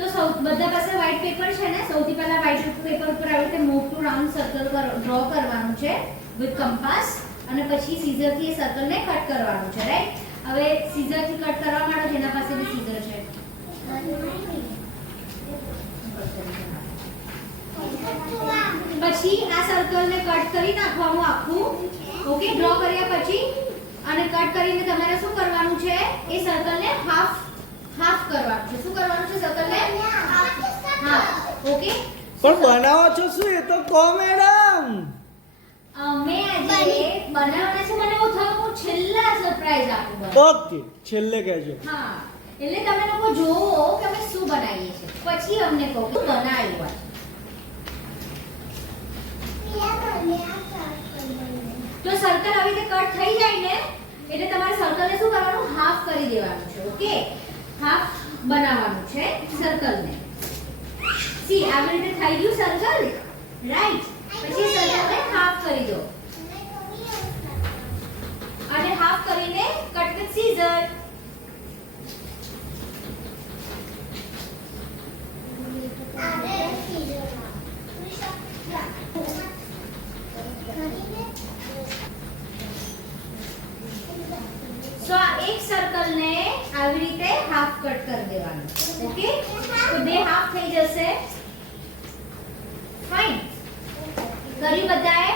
તો સૌ, બધા પાસે વ્હાઇટ પેપર છે ને, સૌથી પહેલા વ્હાઇટ પેપર ઉપર આવી રીતે મોટું રાઉન્ડ સર્કલ ડ્રો કરવાનું છે વિથ કંપાસ અને પછી સીઝરથી એ સર્કલ ને કટ કરવાનું છે રાઈટ હવે સીઝરથી કટ કરવા માંડો જેના પાસે બી સીઝર છે? પછી આ સર્કલ ને કટ કરી નાખવાનું આખું ઓકે ડ્રો કર્યા પછી અને કટ કરીને તમારે શું કરવાનું છે? એ સર્કલ ને હાફ હાફ કરવાનું છે. શું કરવાનું છે સર્કલ ને હાફ ઓકે? પણ બનાવો છો શું? એ તો કહો મેડમ. અમે આજે બનાવવાના છે મને એવું થયું હું છેલ્લા સરપ્રાઈઝ આપું ઓકે છેલ્લે કહેજો. હા એટલે તમે લોકો જોવો કે અમે શું બનાવીએ છીએ. પછી અમને કહો શું બનાવ્યું તો સર્કલ આવી રીતે કટ થઈ જાય ને એટલે તમારે સર્કલને શું કરવાનું? હાફ કરી દેવાનું છે ઓકે? હાફ બનાવવાનું છે સર્કલને સી આવી રીતે થઈ ગયું સર્કલ રાઈટ પછી સર્કલને હાફ કરી દો. અને હાફ કરીને કટ વિથ સીઝર સો આ એક સર્કલ ને આવી રીતે હાફ કટ કરી દેવાનું ઓકે તો બે જશે ફાઇન કર્યું બધાએ?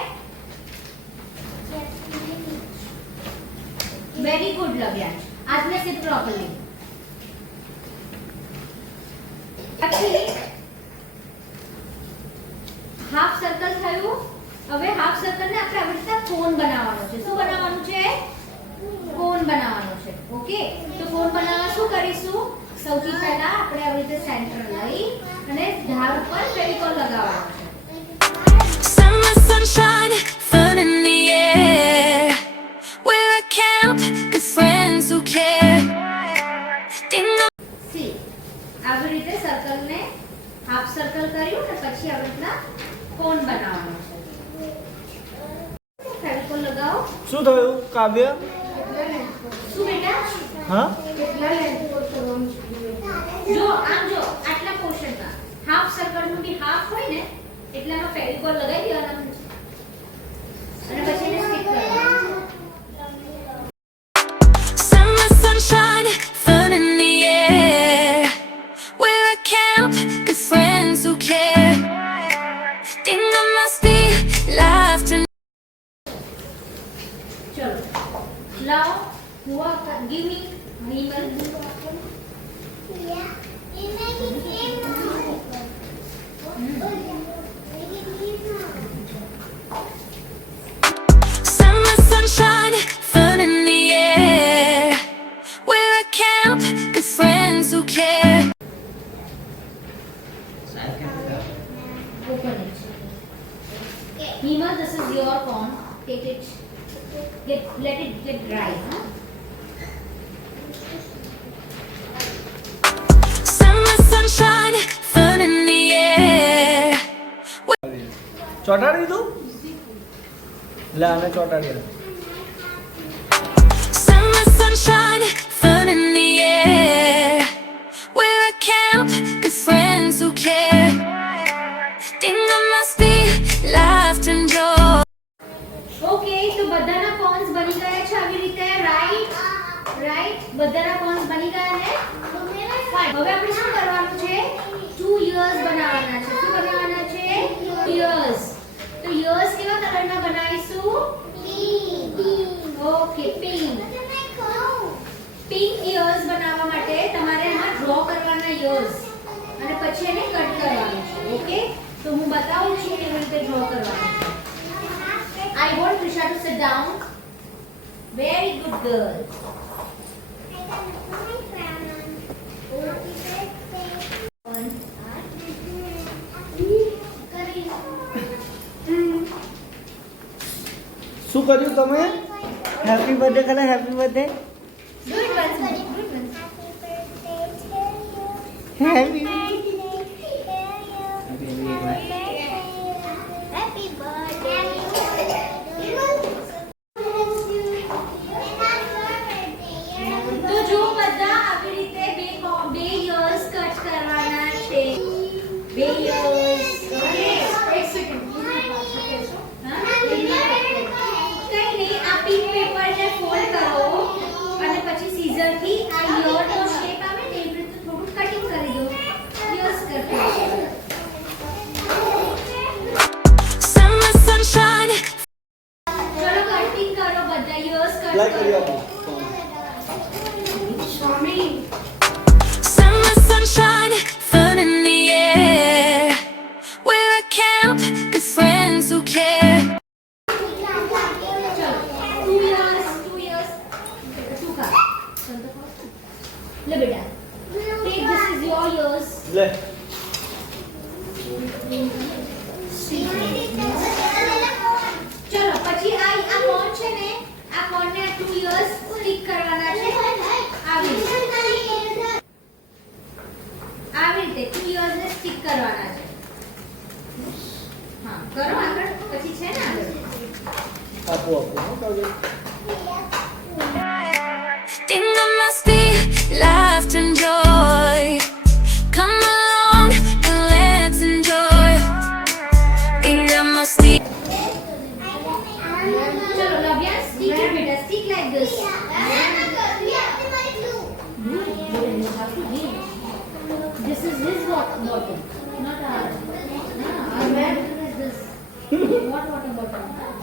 વેરી ગુડ લવ્યાંશ આજને સિટ પ્રોપરલી હાફ સર્કલ થયું. હવે હાફ સર્કલ ને આપણે આવી રીતે કોન બનાવવાનો છે. શું બનાવવાનું છે? કોન બનાવવાનો છે. ઓકે તો કોન બનાવવા શું કરીશું? સૌથી પહેલા આપણે આવી રીતે સેન્ટર લઈ અને ધાર ઉપર ફેવિકોલ લગાવવાનો છે. Summer sunshine, fun in the air. We're a camp with friends who care. Ding આવી રીતે સર્કલ ને હાફ સર્કલ કર્યું ને પછી આવી રીતના કોન બનાવવાનો છે. ફેવિકોલ લગાવો. શું થયું? કાવ્ય? શું બેટા? હા? જો આમ જો પોર્શનમાં હાફ સર્કલનું બી હાફ હોય ને એટલામાં ફેવિકોલ લગાવી દેવાના અને પછી Nima, this is your corn. Take it. Get, let it get dry. Huh? Summer sunshine, fun in the air. চটারি তো লে আমি চটারি ગયા હવે આપણે શું ટુ બનાવવાના છે. પિંક પિંક યર્સ બનાવવા માટે તમારે એમાં ડ્રો કરવાના યર્સ અને પછી એને કટ કરવાનું છે. ઓકે તો હું બતાવું છું કેવી રીતે ડ્રો કરવાનું I want to sit down. Very good girl. One. શું કર્યું તમે? હેપી બર્થડે કરે હેપી બર્થડે હેપી કરવાના છે. આવી રીતે. આવી રીતે ટુ યર્સ ને કરવાના છે. હા, કરો આગળ, પછી છે ને આગળ. આપો આપો, હો are sticking with a stick like this. This is his water bottle, not ours. Our ah, water is this. What water bottle?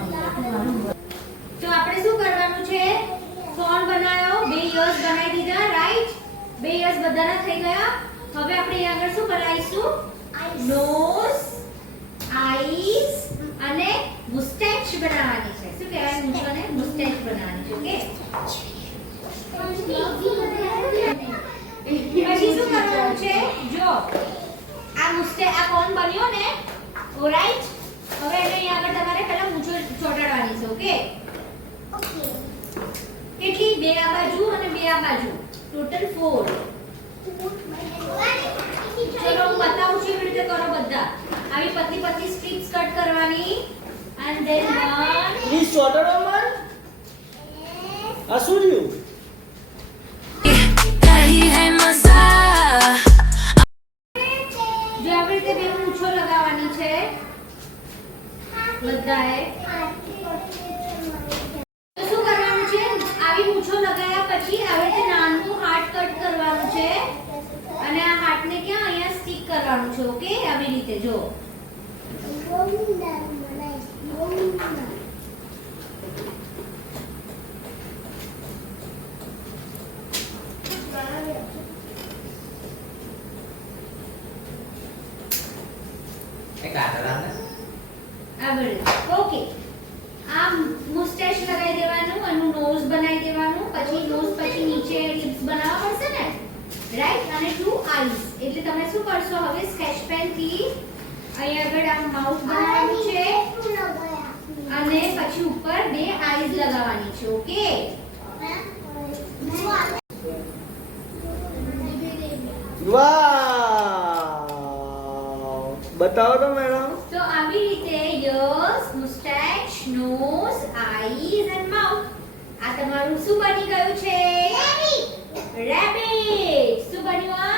તો આપણે શું કરવાનું છે? ફોન બનાવ્યો બે યર્સ બનાવી દીધા રાઈટ બે યર્સ બધાના થઈ ગયા. હવે આપણે આગળ શું કરાવીશું નોઝ આઈસ અને મુસ્ટેચ બનાવવાની છે. શું કહેવાય મૂછોને? મુસ્ટેચ બનાવવાની છે ઓકે પછી શું કરવાનું છે? જો આ મુસ્ટે આ કોન બન્યો ને? રાઈટ હવે એને અહીં આગળ તમારે પહેલા મૂછો ઓકે ઓકે કેટલી બે આ બાજુ અને બે આ બાજુ. ટોટલ 4 ચલો હું બતાવું છું એવી રીતે કરો બધા. આવી પતલી પતલી સ્ટ્રીપ્સ કટ કરવાની. મન આ શું રહ્યું? Kahi hai maza. જો આવી રીતે બે મૂછો લગાવવાની છે બધાએ. મૂછો પછી આવી રીતે નાનું હાર્ટ કટ કરવાનું છે. અને આ હાર્ટને ક્યાં અહીંયા સ્ટિક કરવાનું છે ઓકે આવી રીતે જો. ઓકે આ મુસ્ટેશ લગાવી દેવાનું એનું નોઝ બનાવી પછી નોઝ પછી નીચે લિપ્સ બનાવવા પડશે ને? રાઈટ અને ટુ આઈઝ એટલે તમે શું કરશો? હવે સ્કેચ પેનથી અહીંયા આગળ આમ માઉથ બનાવવાનું છે. અને પછી ઉપર બે આઈઝ લગાવવાની છે ઓકે વાહ બતાવો તો મેડમ તો આવી રીતે ears mustache nose eyes and mouth આ તમારું શું બની ગયું છે? રેબિટ શું બન્યું